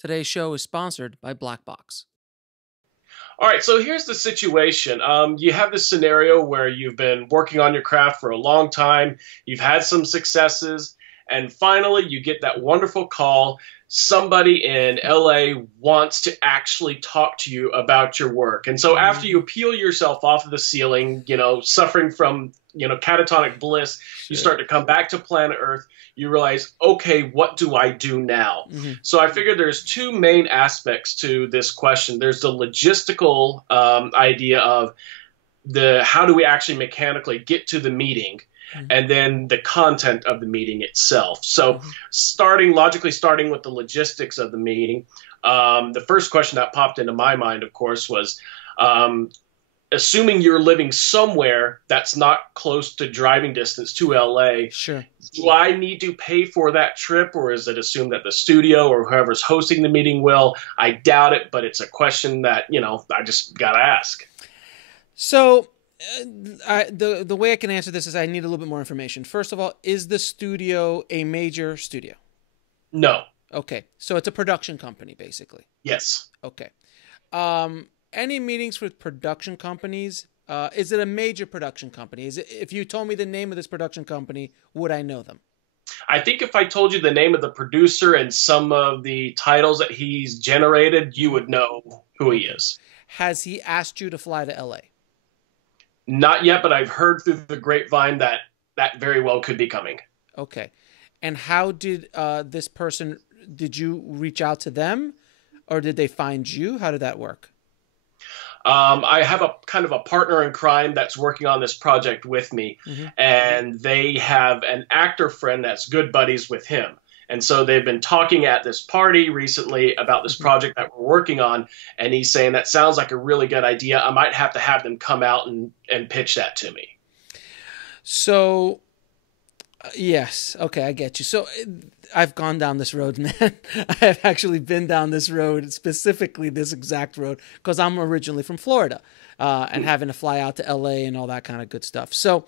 Today's show is sponsored by Blackbox. All right, so here's the situation. You have this scenario where you've been working on your craft for a long time, you've had some successes, and finally you get that wonderful call. Somebody in LA wants to actually talk to you about your work. And so after you peel yourself off of the ceiling, suffering from, catatonic bliss, you Sure. start to come back to planet Earth. You realize, okay, what do I do now? So I figured there's two main aspects to this question. There's the logistical idea of the how do we actually mechanically get to the meeting, and then the content of the meeting itself. So logically starting with the logistics of the meeting, the first question that popped into my mind, of course, was assuming you're living somewhere that's not close to driving distance to LA, Sure. do I need to pay for that trip, or is it assumed that the studio or whoever's hosting the meeting will? I doubt it, but it's a question that, I just got to ask. So the way I can answer this is I need a little bit more information. First of all, is the studio a major studio? No. Okay. So it's a production company, basically. Yes. Okay. Any meetings with production companies? Is it a major production company? If you told me the name of this production company, would I know them? I think if I told you the name of the producer and some of the titles that he's generated, you would know who he is. Has he asked you to fly to LA? Not yet, but I've heard through the grapevine that that very well could be coming. Okay. And how did this person, did you reach out to them or did they find you? How did that work? I have a kind of a partner in crime that's working on this project with me, and they have an actor friend that's good buddies with him. And so they've been talking at this party recently about this project that we're working on, and he's saying that sounds like a really good idea. I might have to have them come out and pitch that to me. So, yes. Okay, I get you. So I've gone down this road, man. I have actually been down this road, specifically this exact road, because I'm originally from Florida and having to fly out to LA and all that kind of good stuff. So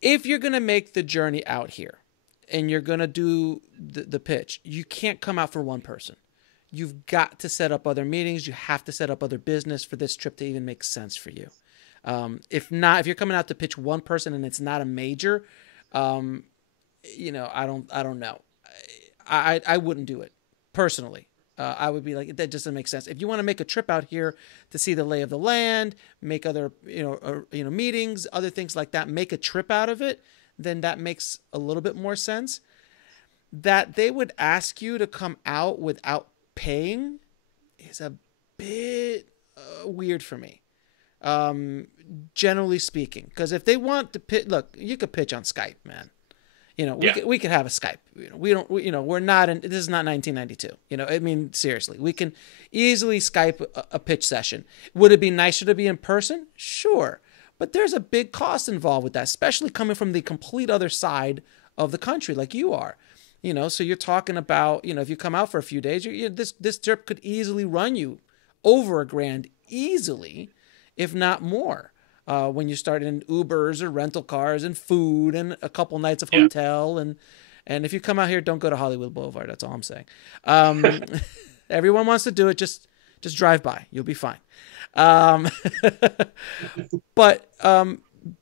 if you're going to make the journey out here and you're going to do the pitch, you can't come out for one person. You've got to set up other meetings. You have to set up other business for this trip to even make sense for you. If not, if you're coming out to pitch one person and it's not a major, I don't know. I wouldn't do it personally. I would be like, that just doesn't make sense. If you want to make a trip out here to see the lay of the land, make other, meetings, other things like that, make a trip out of it, then that makes a little bit more sense. That they would ask you to come out without paying is a bit weird for me. Generally speaking, because if they want to pitch, look, you could pitch on Skype, man. We could have a Skype. We're not in, this is not 1992. Seriously, we can easily Skype a pitch session. Would it be nicer to be in person? Sure. But there's a big cost involved with that, especially coming from the complete other side of the country like you are. So you're talking about, if you come out for a few days, this trip could easily run you over $1,000 easily, if not more. When you start in Ubers or rental cars and food and a couple nights of hotel. And if you come out here, don't go to Hollywood Boulevard. That's all I'm saying. Everyone wants to do it. Just drive by. You'll be fine. But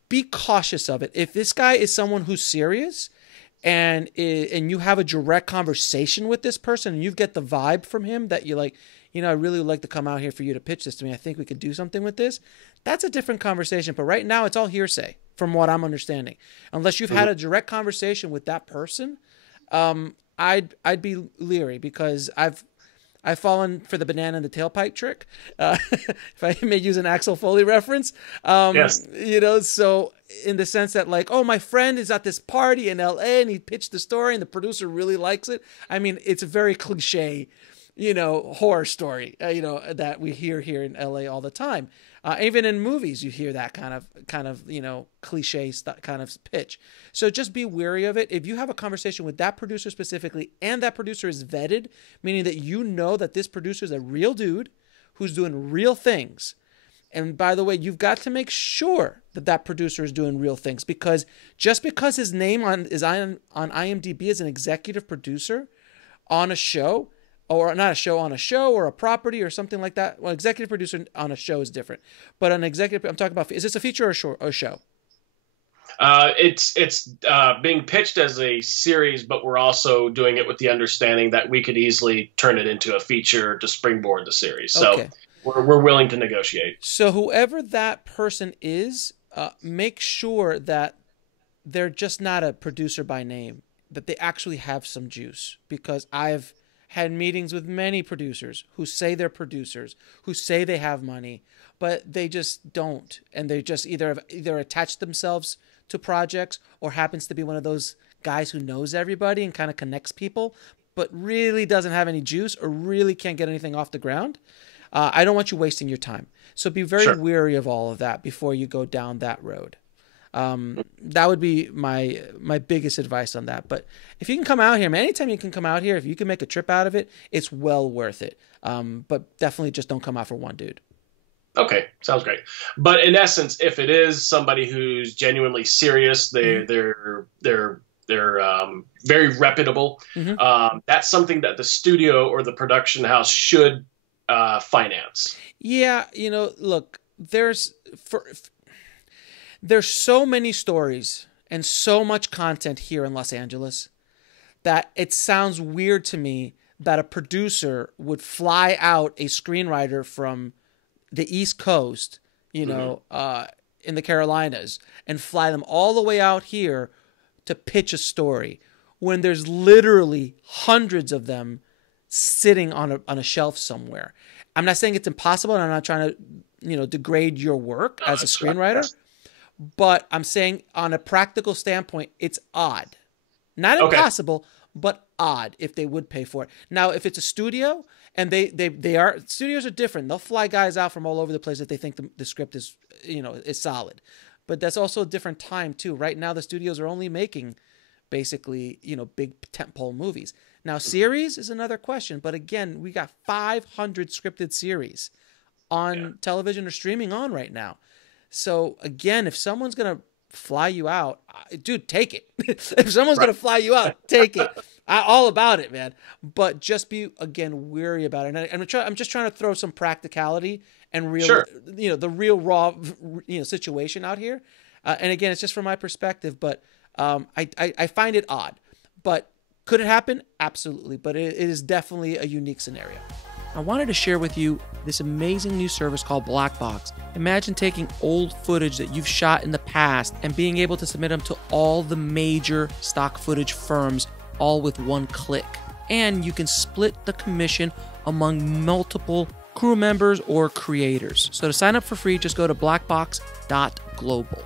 be cautious of it. If this guy is someone who's serious and you have a direct conversation with this person and you get the vibe from him that you're like, I really would like to come out here for you to pitch this to me. I think we could do something with this. That's a different conversation. But right now, it's all hearsay from what I'm understanding. Unless you've had a direct conversation with that person, I'd be leery because I've fallen for the banana in the tailpipe trick. If I may use an Axel Foley reference, Yes. So in the sense that like, oh, my friend is at this party in LA and he pitched the story and the producer really likes it. It's a very cliche, horror story, that we hear here in LA all the time. Even in movies, you hear that kind of cliche kind of pitch. So just be wary of it. If you have a conversation with that producer specifically, and that producer is vetted, meaning that that this producer is a real dude who's doing real things. And by the way, you've got to make sure that producer is doing real things, because just because his name is on IMDb as an executive producer on a show, or not a show, on a show or a property or something like that. Well, executive producer on a show is different, but an executive, I'm talking about, is this a feature or a show? It's being pitched as a series, but we're also doing it with the understanding that we could easily turn it into a feature to springboard the series. So okay. we're willing to negotiate. So whoever that person is, make sure that they're just not a producer by name, that they actually have some juice, because I've had meetings with many producers who say they're producers, who say they have money, but they just don't. And they just either attach themselves to projects, or happens to be one of those guys who knows everybody and kind of connects people, but really doesn't have any juice or really can't get anything off the ground. I don't want you wasting your time. So be very wary of all of that before you go down that road. That would be my biggest advice on that. But if you can come out here, man, anytime you can come out here, if you can make a trip out of it, it's well worth it. But definitely just don't come out for one dude. Okay, sounds great. But in essence, if it is somebody who's genuinely serious, they're very reputable. That's something that the studio or the production house should finance. Yeah, look, there's so many stories and so much content here in Los Angeles that it sounds weird to me that a producer would fly out a screenwriter from the East Coast, in the Carolinas, and fly them all the way out here to pitch a story when there's literally hundreds of them sitting on a shelf somewhere. I'm not saying it's impossible, and I'm not trying to, degrade your work as a screenwriter, but I'm saying on a practical standpoint, it's odd. Not impossible, but odd if they would pay for it. Now, if it's a studio, and studios are different. They'll fly guys out from all over the place if they think the script is solid. But that's also a different time too. Right now, the studios are only making basically, big tentpole movies. Now, series is another question. But again, we got 500 scripted series on television or streaming on right now. So again, if someone's going to fly you out, dude, take it. If someone's going to fly you out, take it. All about it, man. But just be, again, wary about it. And I'm just trying to throw some practicality and real, the real raw, situation out here. And again, it's just from my perspective, but I find it odd. But could it happen? Absolutely. But it is definitely a unique scenario. I wanted to share with you this amazing new service called Black Box. Imagine taking old footage that you've shot in the past and being able to submit them to all the major stock footage firms, all with one click. And you can split the commission among multiple crew members or creators. So to sign up for free, just go to blackbox.global.